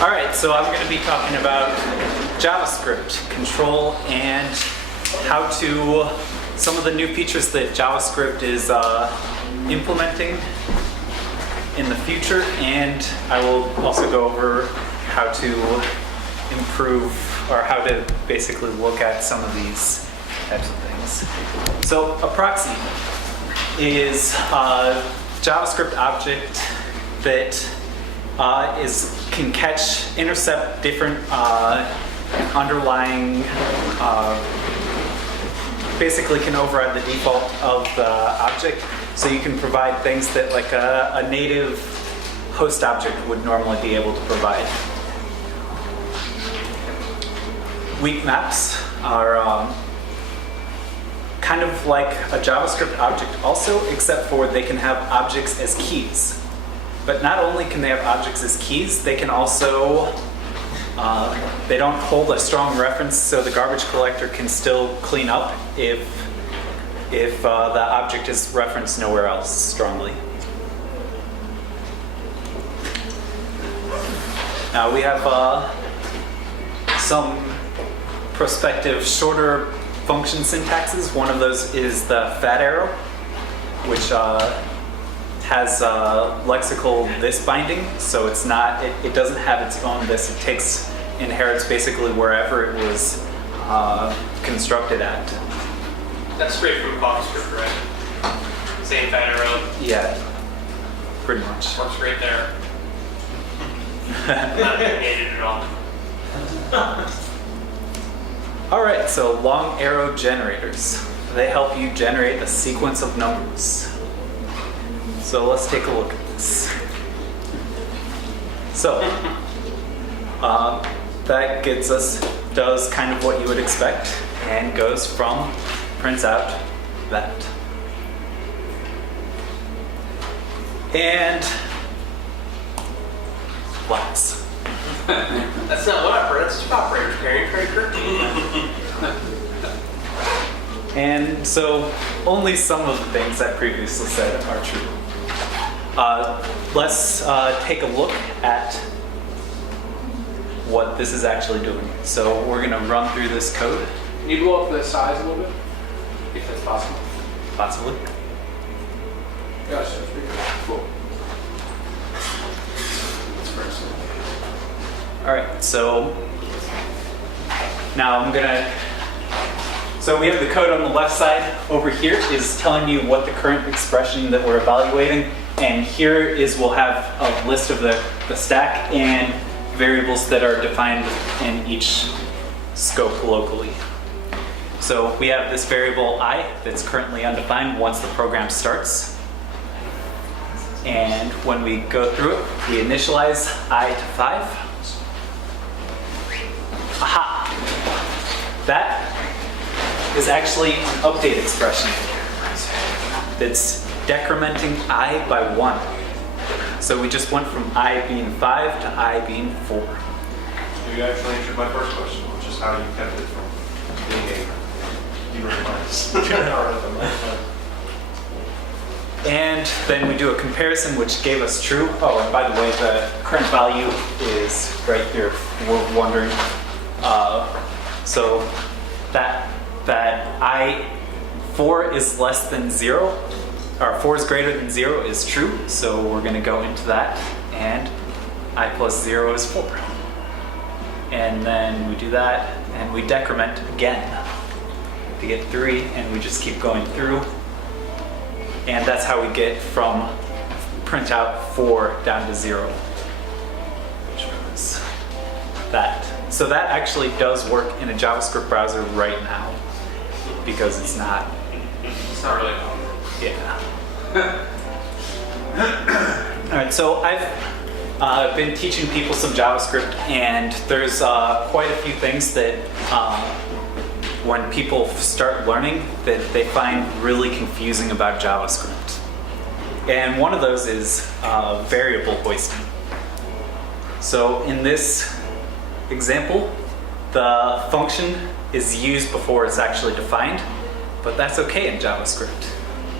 All right, so I'm going to be talking about JavaScript Control and how to, some of the new features that JavaScript is implementing in the future, and I will also go over how to improve, or how to basically look at some of these types of things. So a proxy is a JavaScript object that can intercept different underlying, basically can override the default of the object. So you can provide things that like a native host object would normally be able to provide. Weak maps are kind of like a JavaScript object also, except for they can have objects as keys. But not only can they have objects as keys, they can also, they don't hold a strong reference, so the garbage collector can still clean up if the object is referenced nowhere else strongly. Now we have some prospective shorter function syntaxes. One of those is the fat arrow, which has lexical this binding, so it's not, it doesn't have its own this. It inherits basically wherever it was constructed at. That's straight from CoffeeScript, right? Same fat arrow. Yeah, pretty much. Works great there. Not animated at all. All right, so long arrow generators. They help you generate a sequence of numbers. So let's take a look at this. So that does kind of what you would expect, and goes from, prints out that. And flags. That's not what I've heard, that's just operators carrying trade. And so only some of the things I previously said are true. Let's take a look at what this is actually doing. So we're going to run through this code. Can you go up the size a little bit, if that's possible? Possibly. Yes, that's pretty good. Cool. That's very simple. All right, so now so we have the code on the left side. Over here is telling you what the current expression that we're evaluating. And here we'll have a list of the stack and variables that are defined in each scope locally. So we have this variable I that's currently undefined once the program starts. And when we go through it, we initialize I to 5. Aha! That is actually an update expression that's decrementing I by 1. So we just went from I being 5 to I being 4. You actually answered my first question, which is how you kept it from being And then we do a comparison, which gave us true. Oh, and by the way, the current value is right here, if we're wondering. So that 4 is less than 0, or 4 is greater than 0 is true, so we're going to go into that, and I plus 0 is 4. And then we do that, and we decrement again to get 3, and we just keep going through. And that's how we get from print out 4 down to 0, which was that. So that actually does work in a JavaScript browser right now, because it's not really yeah. All right, so I've been teaching people some JavaScript, and there's quite a few things that when people start learning that they find really confusing about JavaScript. And one of those is variable hoisting. So in this example, the function is used before it's actually defined, but that's okay in JavaScript,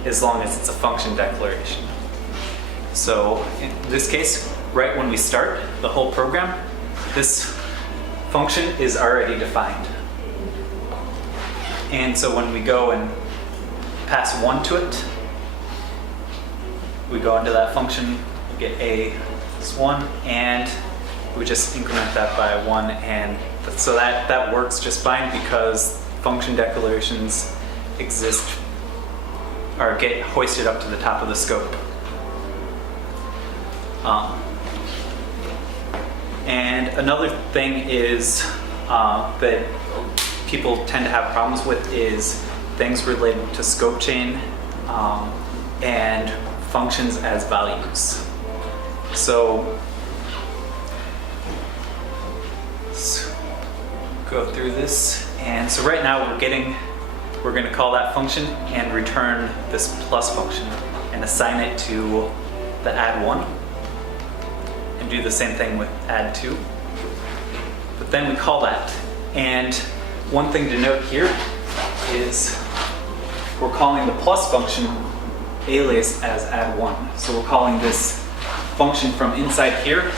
as long as it's a function declaration. So in this case, right when we start the whole program, this function is already defined. And so when we go and pass 1 to it, we go into that function, we get a is 1, and we just increment that by 1, and so that works just fine because function declarations exist or get hoisted up to the top of the scope. And another thing is that people tend to have problems with is things related to scope chain and functions as values. So let's go through this. And so right now we're going to call that function and return this plus function and assign it to the add1 and do the same thing with add2. But then we call that. And one thing to note here is we're calling the plus function alias as add1. So we're calling this function from inside here.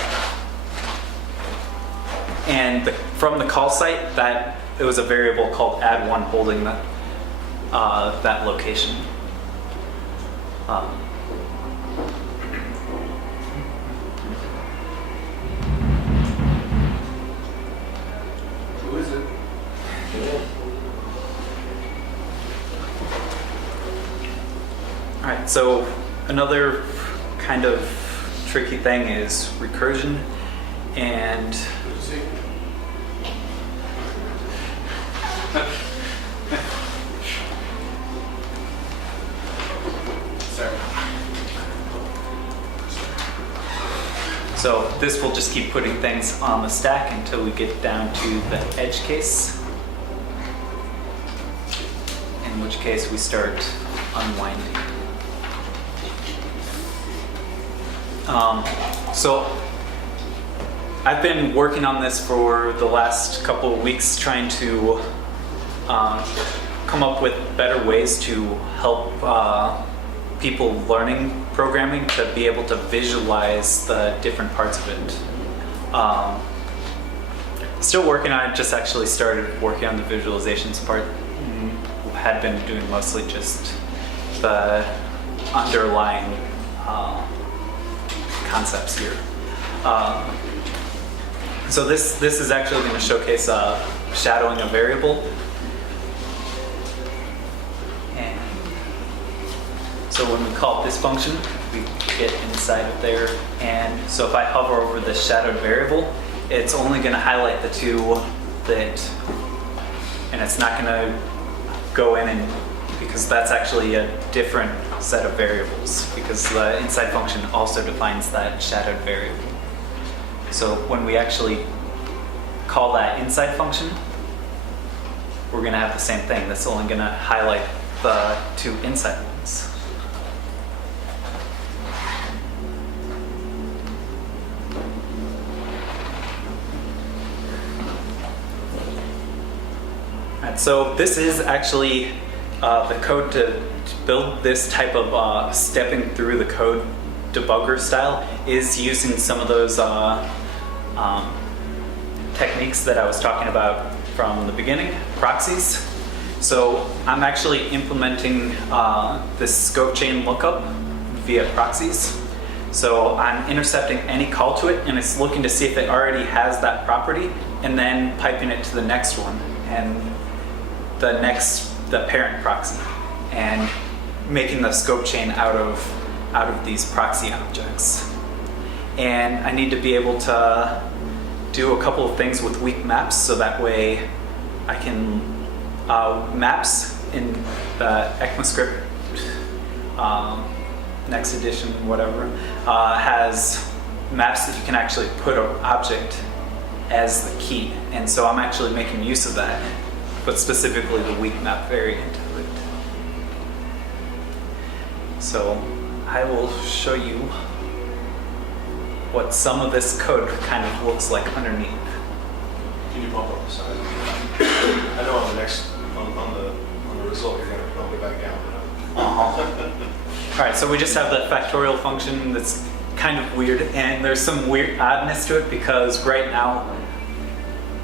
And from the call site, that it was a variable called add1 holding that location. Who is it? All right, so another kind of tricky thing is recursion, and so this will just keep putting things on the stack until we get down to the edge case, in which case we start unwinding. So I've been working on this for the last couple of weeks, trying to come up with better ways to help people learning programming to be able to visualize the different parts of it. Still working on it, just actually started working on the visualizations part. Had been doing mostly just the underlying concepts here. So this is actually going to showcase shadowing a variable. And so when we call this function, we get inside of there. And so if I hover over the shadowed variable, it's only going to highlight the two that, and it's not going to go in and, because that's actually a different set of variables, because the inside function also defines that shadowed variable. So when we actually call that inside function, we're going to have the same thing. That's only going to highlight the two inside ones. All right, so this is actually the code to build this type of stepping through the code debugger style is using some of those techniques that I was talking about from the beginning, proxies. So I'm actually implementing this scope chain lookup via proxies. So I'm intercepting any call to it, and it's looking to see if it already has that property, and then piping it to the next one, and the parent proxy, and making the scope chain out of these proxy objects. And I need to be able to do a couple of things with weak maps, so that way I can maps in the ECMAScript next edition, whatever, has maps that you can actually put an object as the key, and so I'm actually making use of that, but specifically the weak map variant of it. So I will show you what some of this code kind of looks like underneath. Can you bump up the size? I know on the next, on the result, you're gonna bump it back down. All right, so we just have the factorial function that's kind of weird, and there's some weird oddness to it because right now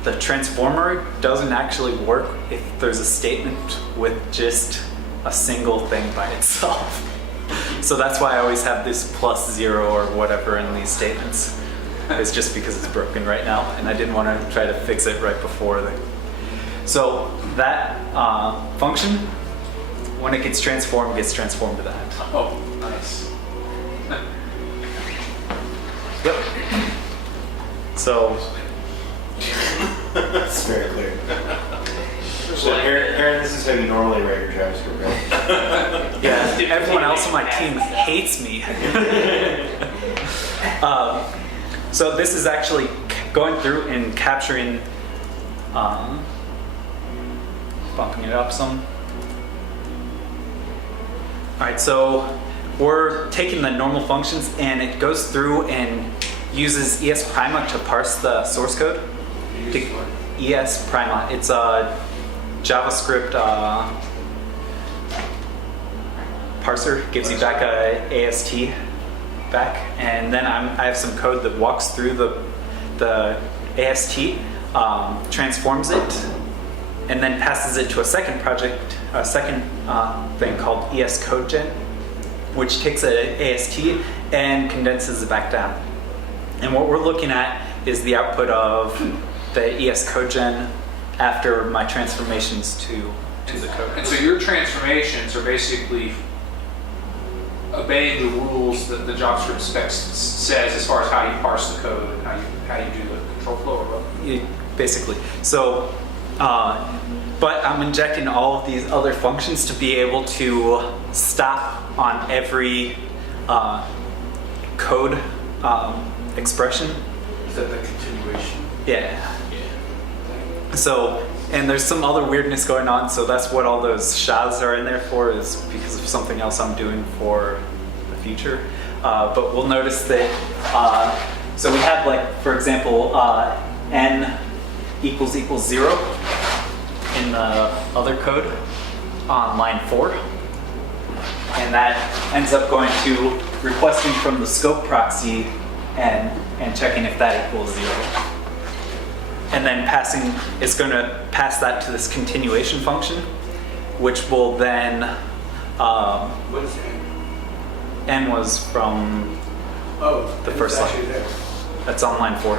the transformer doesn't actually work if there's a statement with just a single thing by itself. So that's why I always have this +0 or whatever in these statements. It's just because it's broken right now, and I didn't want to try to fix it right before the. So that function, when it gets transformed to that. Oh, nice. Yep. So It's very clear. So Perrin, this is how you normally write your JavaScript, right? yeah, everyone else on my team hates me. So this is actually going through and capturing, bumping it up some. All right, so we're taking the normal functions and it goes through and uses ES-Prima to parse the source code. ES-Prima, it's a JavaScript parser, gives you back a AST back, and then I have some code that walks through the AST, transforms it, and then passes it to a second project, a second thing called ES CodeGen, which takes a AST and condenses it back down. And what we're looking at is the output of the ES CodeGen after my transformations to the code. And so your transformations are basically obeying the rules that the JavaScript specs says as far as how you parse the code and how you do the control flow or what? Basically. So, but I'm injecting all of these other functions to be able to stop on every code expression. Is that the continuation? Yeah. So, and there's some other weirdness going on, so that's what all those SHAs are in there for, is because of something else I'm doing for the future. But we'll notice that, so we have, like, for example, n == 0 in the other code on line 4. And that ends up going to requesting from the scope proxy and checking if that equals 0. And then it's going to pass that to this continuation function, which will then, What is n? n was from the it's first line. actually there. That's on line 4.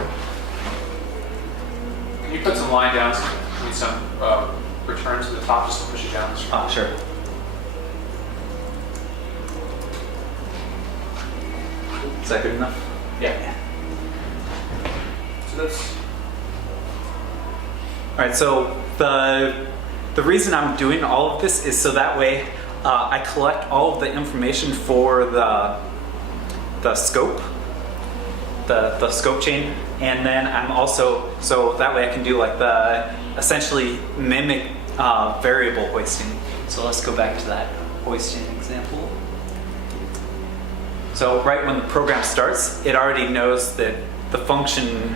Can you put some line downs, I mean some returns to the top just to push it down the screen? Sure. Is that good enough? Yeah. So that's All right, so the reason I'm doing all of this is so that way I collect all of the information for the scope, the scope chain, and then I'm also, so that way I can do like the essentially mimic variable hoisting. So let's go back to that hoisting example. So right when the program starts, it already knows that the function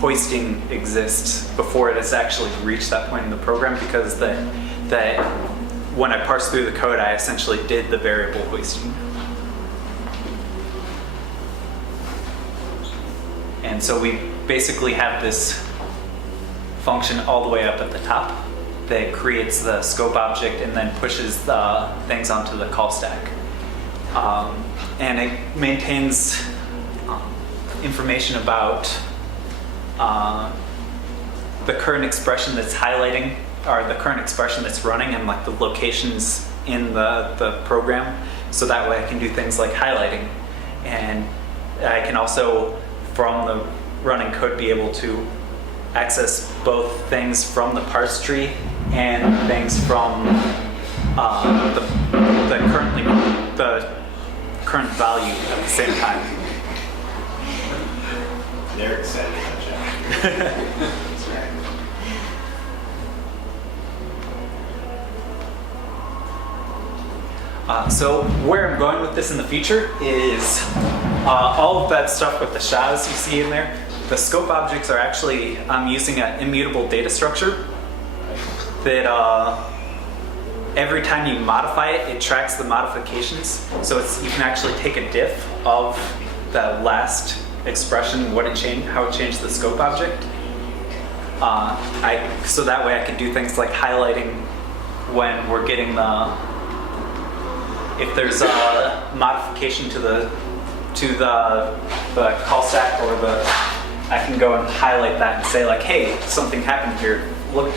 hoisting exists before it has actually reached that point in the program, because that when I parsed through the code, I essentially did the variable hoisting. And so we basically have this function all the way up at the top that creates the scope object and then pushes the things onto the call stack. And it maintains information about the current expression that's highlighting, or the current expression that's running, and like the locations in the program. So that way I can do things like highlighting. And I can also, from the running code, be able to access both things from the parse tree and things from the current value at the same time. They're excited about JavaScript. So where I'm going with this in the future is all of that stuff with the SHAs you see in there. The scope objects are actually, I'm using an immutable data structure that every time you modify it, it tracks the modifications. So you can actually take a diff of the last expression, how it changed the scope object. So that way I can do things like highlighting when we're getting if there's a modification to the call stack, or I can go and highlight that and say like, hey, something happened here. Look.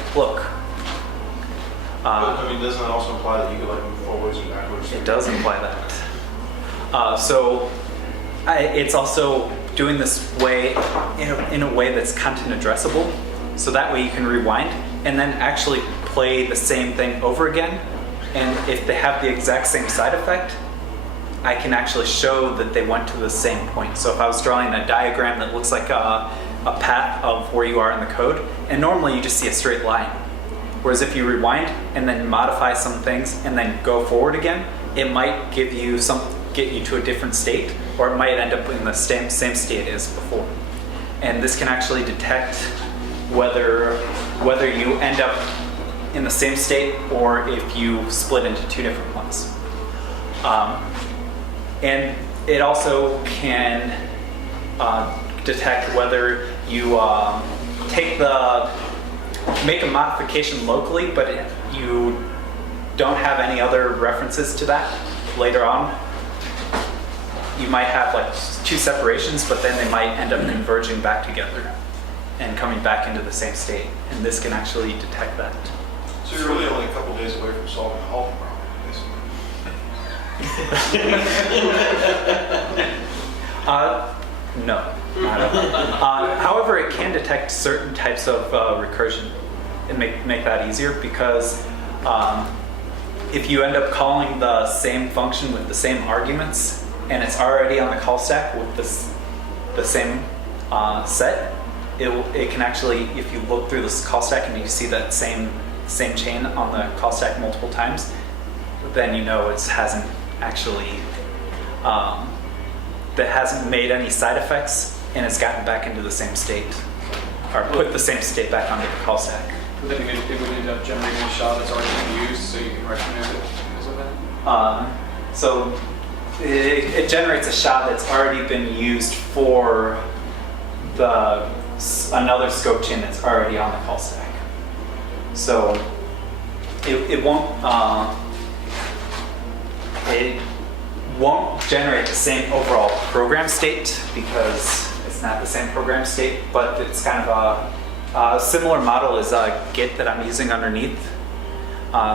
But, I mean, doesn't that also imply that you could like move forwards and backwards? It does imply that. It's also doing this way in a way that's content addressable. So that way you can rewind and then actually play the same thing over again. And if they have the exact same side effect, I can actually show that they went to the same point. So if I was drawing a diagram that looks like a path of where you are in the code, and normally you just see a straight line. Whereas if you rewind and then modify some things and then go forward again, it might get you to a different state, or it might end up in the same state as before. And this can actually detect whether you end up in the same state or if you split into two different ones. And it also can detect whether you make a modification locally, but you don't have any other references to that later on. You might have like two separations, but then they might end up converging back together and coming back into the same state. And this can actually detect that. So you're really only a couple days away from solving the Halting problem, basically. No. Not at all. However, it can detect certain types of recursion and make that easier, because if you end up calling the same function with the same arguments and it's already on the call stack with the same set, it can actually, if you look through this call stack and you see that same chain on the call stack multiple times, then you know it hasn't actually that hasn't made any side effects and it's gotten back into the same state, or put the same state back onto the call stack. But then it would end up generating a SHA that's already been used, so you can recognize it because of that? So it generates a SHA that's already been used for another scope chain that's already on the call stack. So it won't generate the same overall program state, because it's not the same program state, but it's kind of a similar model as Git that I'm using underneath.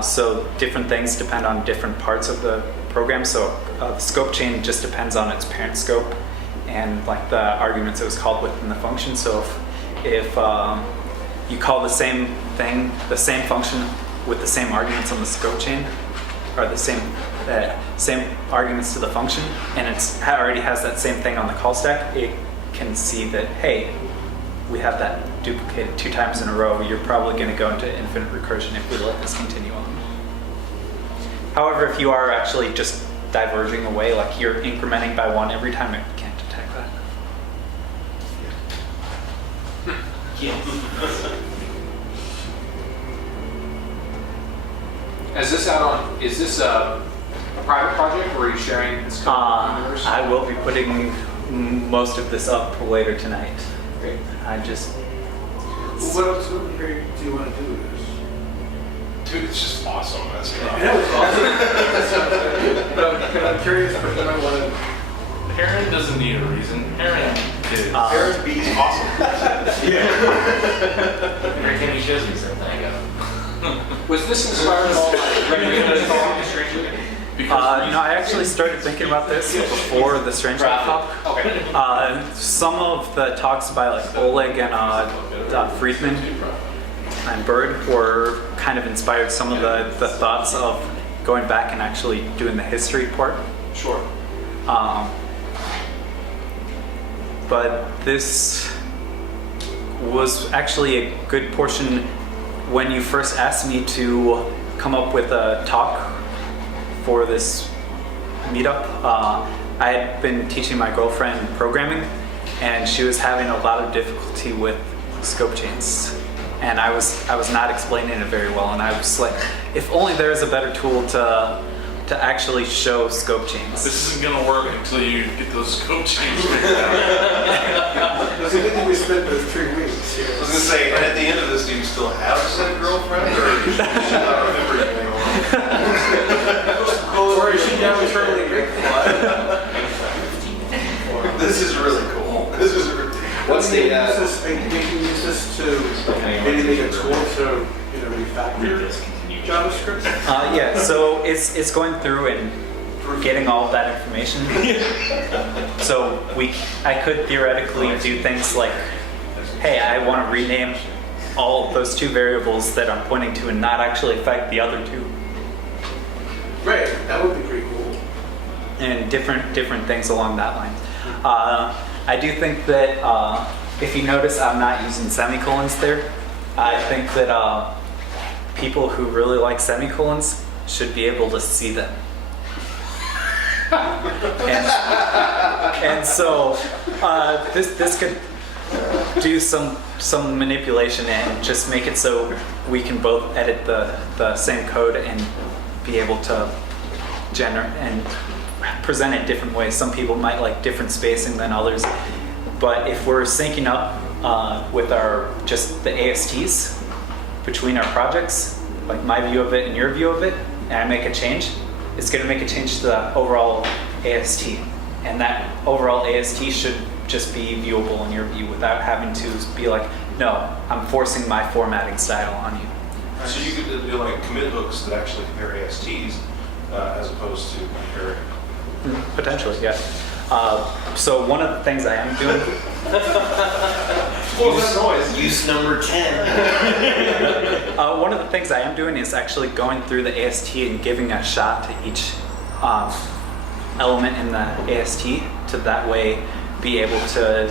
So different things depend on different parts of the program. So the scope chain just depends on its parent scope and like the arguments it was called within the function. So if you call the same function with the same arguments on the scope chain, or the same arguments to the function, and it already has that same thing on the call stack, it can see that, hey, we have that duplicated 2 times in a row. You're probably going to go into infinite recursion if we let this continue on. However, if you are actually just diverging away, like you're incrementing by 1 every time, it can't detect that. Is this a private project, or are you sharing this code with others? I will be putting most of this up later tonight. Great. I just... What else do you want to do with this? Dude, it's just awesome. That's That was awesome. But I'm curious, but then I want to. Perrin doesn't need a reason. Perrin did. Aaron B's awesome. Every time he shows me something, I go. Was this inspired at all by regular strangely? I actually started thinking about this before the Strange Life talk. Okay. Some of the talks by like Oleg and Friedman and Bird were kind of inspired some of the thoughts of going back and actually doing the history part. Sure. But this was actually a good portion when you first asked me to come up with a talk for this meetup. I had been teaching my girlfriend programming, and she was having a lot of difficulty with scope chains. And I was not explaining it very well, and I was like, if only there was a better tool to to actually show scope changes. This isn't gonna work until you get those scope changes figured out. It's a good thing we spent those 3 weeks here. I was gonna say, and at the end of this, do you still have said girlfriend, or you should not remember you anymore? Or is she now eternally grateful? This is really cool. This is really What's the, can you use this to maybe make a tool to, refactor JavaScript? Yeah, so it's going through and getting all of that information. So I could theoretically do things like, hey, I want to rename all of those 2 variables that I'm pointing to and not actually affect the other 2. Right, that would be pretty cool. And different things along that line. I do think that if you notice, I'm not using semicolons there. I think that people who really like semicolons should be able to see them. And so this could do some manipulation and just make it so we can both edit the same code and be able to generate and present it different ways. Some people might like different spacing than others, but if we're syncing up with just the ASTs between our projects, like my view of it and your view of it, and I make a change, it's going to make a change to the overall AST, and that overall AST should just be viewable in your view without having to be like, no, I'm forcing my formatting style on you. So you could do like commit hooks that actually compare ASTs as opposed to comparing. Potentially, yeah. So one of the things I am doing. Use number 10. One of the things I am doing is actually going through the AST and giving a shot to each element in the AST to that way be able to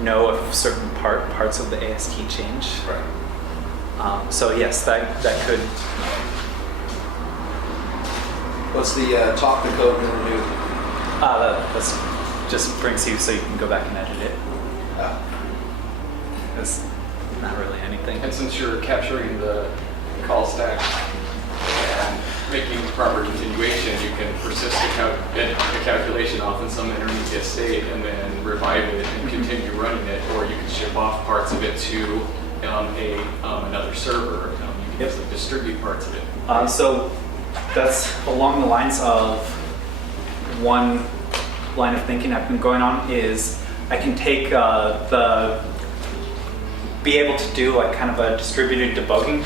know if certain parts of the AST change. Right. So yes, that could. What's the talk the code going to do? That's just brings you so you can go back and edit it. It's not really anything. And since you're capturing the call stack and making proper continuation, you can persist the calculation off in some intermediate state and then revive it and continue running it, or you can ship off parts of it to another server. You can just distribute parts of it. So that's along the lines of one line of thinking I've been going on is I can take be able to do like kind of a distributed debugging.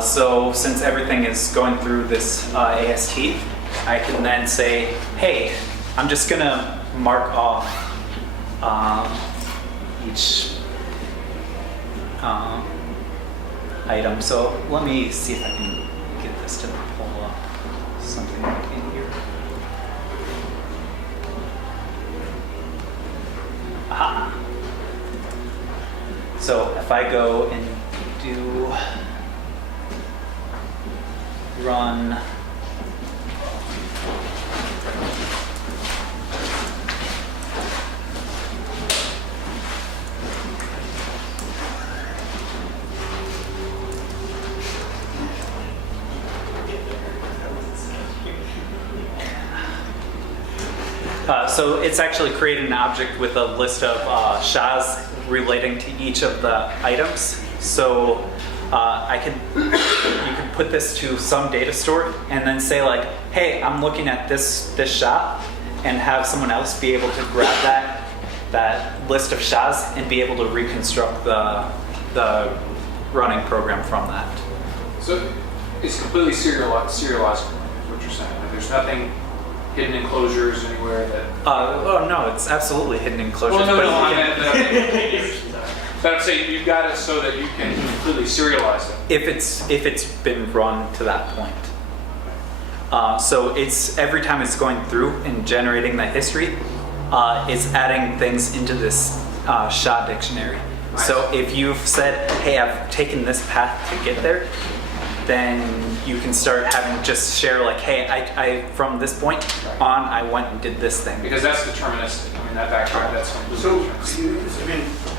So since everything is going through this AST, I can then say, hey, I'm just gonna mark off each item. So let me see if I can get this to pull up something right in here. Aha. So if I go and do run so it's actually creating an object with a list of SHAs relating to each of the items. So you can put this to some data store and then say like, hey, I'm looking at this SHA, and have someone else be able to grab that list of SHAs and be able to reconstruct the running program from that. So it's completely serialized, what you're saying. Like, there's nothing hidden enclosures anywhere that. Oh no, it's absolutely hidden enclosures. Well, no, but no, you I can- meant but I'm saying you've got it so that you can completely serialize it. if it's been run to that point. So it's every time it's going through and generating the history, it's adding things into this SHA dictionary. Nice. So if you've said, hey, I've taken this path to get there, then you can start having just share like, hey, I from this point on, I went and did this thing. Because that's deterministic. I mean, that backtrack, that's completely So, deterministic.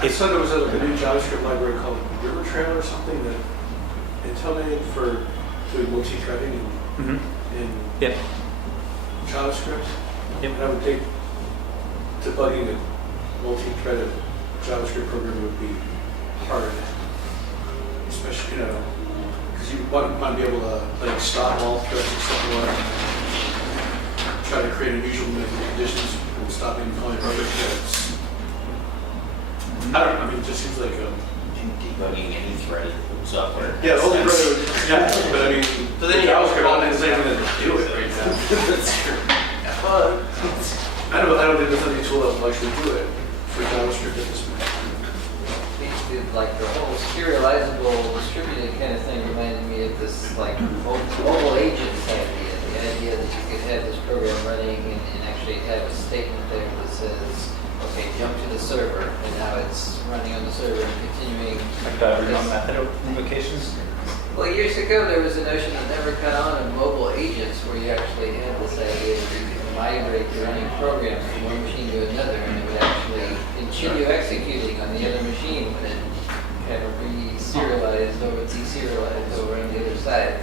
I saw there was a new JavaScript library called River Trail or something that intended for doing multi-threading Mhm. in Yep. JavaScript. Yep. And I would think debugging a multi-threaded JavaScript program would be hard, especially, because you want to be able to like stop all threads or something like that. Try to create unusual conditions and stopping all your other threads. I don't know, I mean, it just seems like Debugging any threaded software. yeah, multi-threaded, yeah, but I mean, So then you have JavaScript problems isn't with going to do it. That's true. I don't think there's any tool that will actually do it for JavaScript at this point. Like the whole serializable distributed kind of thing reminded me of this like mobile agents idea. The idea that you could have this program running and actually have a statement there that says, okay, jump to the server, and now it's running on the server and continuing. Like the remote method of invocations. Well, years ago there was a notion that never caught on of mobile agents where you actually had this idea that you could migrate the running program from one machine to another, and it would actually continue executing on the other machine, but then kind of re-serialized over, deserialized over on the other side,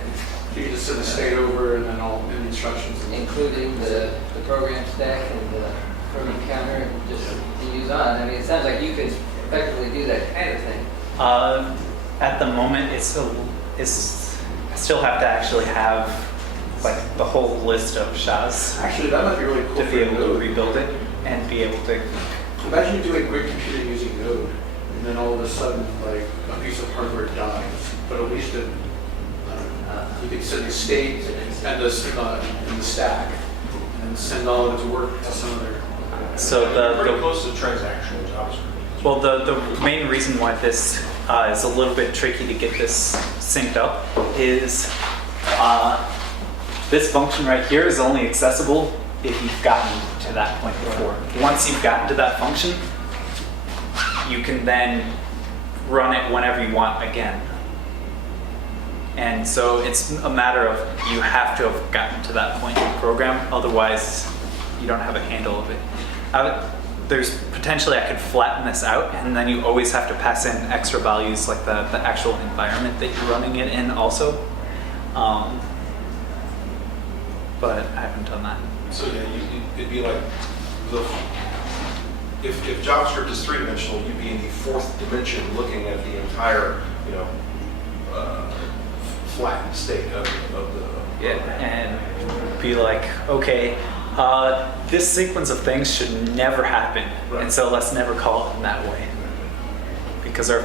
You can just send the state over and then all the instructions. including the program stack and the program counter, and just continues on. I mean, it sounds like you could effectively do that kind of thing. At the moment, I still have to actually have like the whole list of SHAs Actually, that might be really cool. to be able to rebuild it and be able to. Imagine you doing grid computing using Node, and then all of a sudden, like, a piece of hardware dies, but at least it, you could send the state and the stack, and send all of it to work to some other. So Pretty close to transactional JavaScript. well, the main reason why this is a little bit tricky to get this synced up is this function right here is only accessible if you've gotten to that point before. Once you've gotten to that function, you can then run it whenever you want again. And so it's a matter of you have to have gotten to that point in the program, otherwise you don't have a handle of it. There's potentially I could flatten this out, and then you always have to pass in extra values like the actual environment that you're running it in also. But I haven't done that. So yeah, it'd be like if JavaScript is three-dimensional, you'd be in the fourth dimension looking at the entire, flattened state of the. Yeah, and be like, okay, this sequence of things should never happen, Right. and so let's never call it in that way. Because it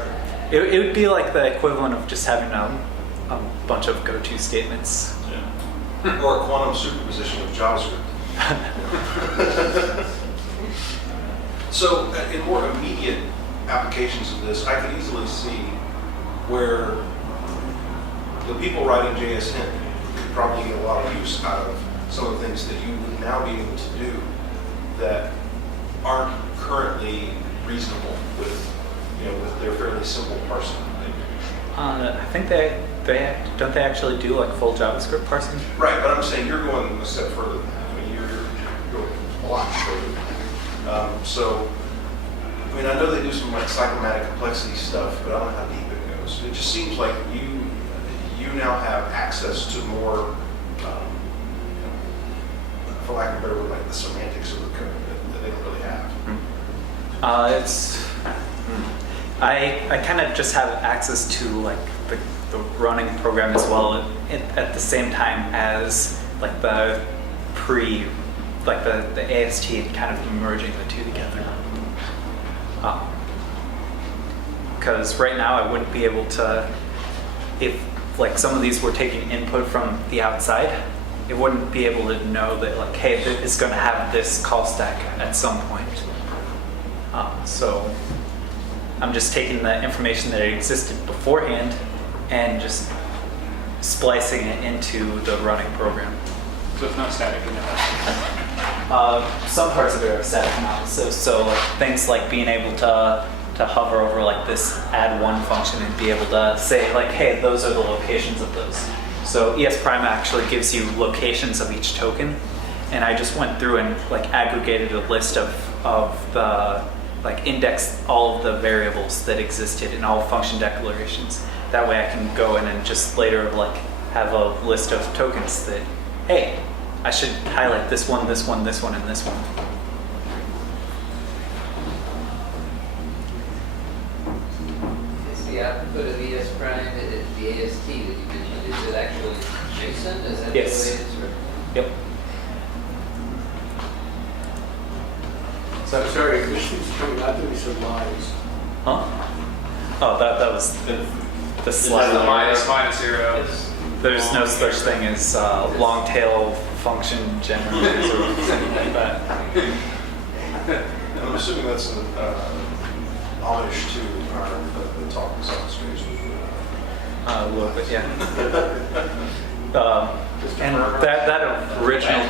would be like the equivalent of just having a bunch of go-to statements. Or a quantum superposition of JavaScript. So in more immediate applications of this, I could easily see where the people writing JSN could probably get a lot of use out of some of the things that you would now be able to do that aren't currently reasonable with their fairly simple parsing. I think they don't they actually do like full JavaScript parsing? Right, but I'm saying you're going a step further. I mean, you're going a lot further. I know they do some like cyclomatic complexity stuff, but I don't know how deep it goes. It just seems like you now have access to more, for lack of a better word, like the semantics of the code that they don't really have. I kind of just have access to like the running program as well at the same time as like the the AST and kind of merging the two together. Because right now I wouldn't be able to, if like some of these were taking input from the outside, it wouldn't be able to know that like, hey, it's going to have this call stack at some point. So I'm just taking the information that existed beforehand and just splicing it into the running program. So it's not static enough. Some parts of it are static analysis, so like things like being able to hover over like this add one function and be able to say like, hey, those are the locations of those. So ES Prime actually gives you locations of each token, and I just went through and like aggregated a list of the like indexed all of the variables that existed in all function declarations. That way I can go in and just later like have a list of tokens that, hey, I should highlight this one, this one, this one, and this one. Is the output of ES prime, the AST that you mentioned, is it actually JSON? Is that Yes. the way it's written? Yep. So I'm sorry, this thing's coming out to me some lines. Huh? Oh, that was the That's the slide. minus zero. There's no such thing as long tail function generators or something like that. And I'm assuming that's an homage to the talk that's on the screen. A little bit, yeah. And that original,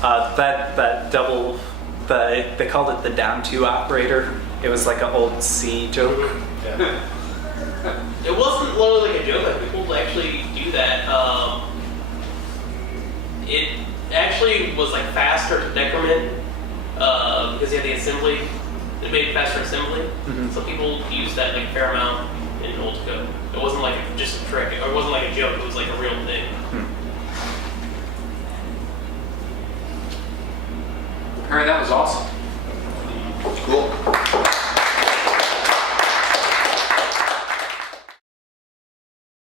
that double, they called it the down two operator. It was like an old C joke. Yeah. It wasn't literally like a joke. Like people actually do that. It actually was like faster to decrement because you had the assembly. It made faster assembly. Mhm. So people used that like a fair amount in old code. It wasn't like just a trick. Or it wasn't like a joke. It was like a real thing.